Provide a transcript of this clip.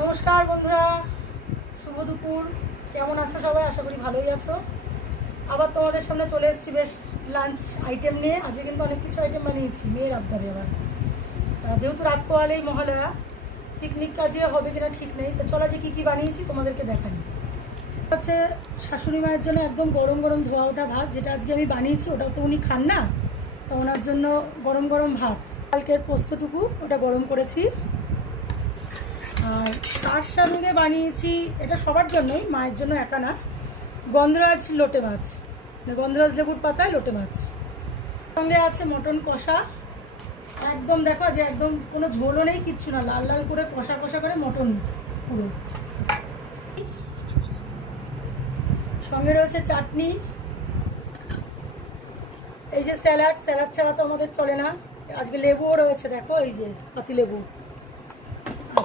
নমস্কার বন্ধুরা, শুভ দুপুর। কেমন আছো সবাই? আশা করি ভালোই আছো। আবার তোমাদের সামনে চলে এসেছি বেশ লাঞ্চ আইটেম নিয়ে। আজকে কিন্তু অনেক কিছু আইটেম বানিয়েছি মেয়ের আবদারে। আবার যেহেতু রাত পোয়ালেই মহালয়া, পিকনিক কাজে হবে কিনা ঠিক নেই, তো চলো যে কী কী বানিয়েছি তোমাদেরকে দেখাই। হচ্ছে শাশুড়ি মায়ের জন্য একদম গরম গরম ধোয়া ওঠা ভাত, যেটা আজকে আমি বানিয়েছি। ওটাও তো উনি খান না, তো ওনার জন্য গরম গরম ভাত, কালকের পোস্তটুকু ওটা গরম করেছি। আর তার সঙ্গে বানিয়েছি, এটা সবার জন্যই, মায়ের জন্য একা না, গন্ধরাজ লোটে মাছ, মানে গন্ধরাজ লেবুর পাতায় লোটে মাছ। সঙ্গে আছে মটন কষা, একদম দেখো যে একদম কোনো ঝোলও নেই, কিচ্ছু না, লাল লাল করে কষা কষা করে মটন পুরো। সঙ্গে রয়েছে চাটনি, এই যে স্যালাড, স্যালাড ছাড়া তো আমাদের চলে না। আজকে লেবুও রয়েছে, দেখো এই যে পাতি লেবু।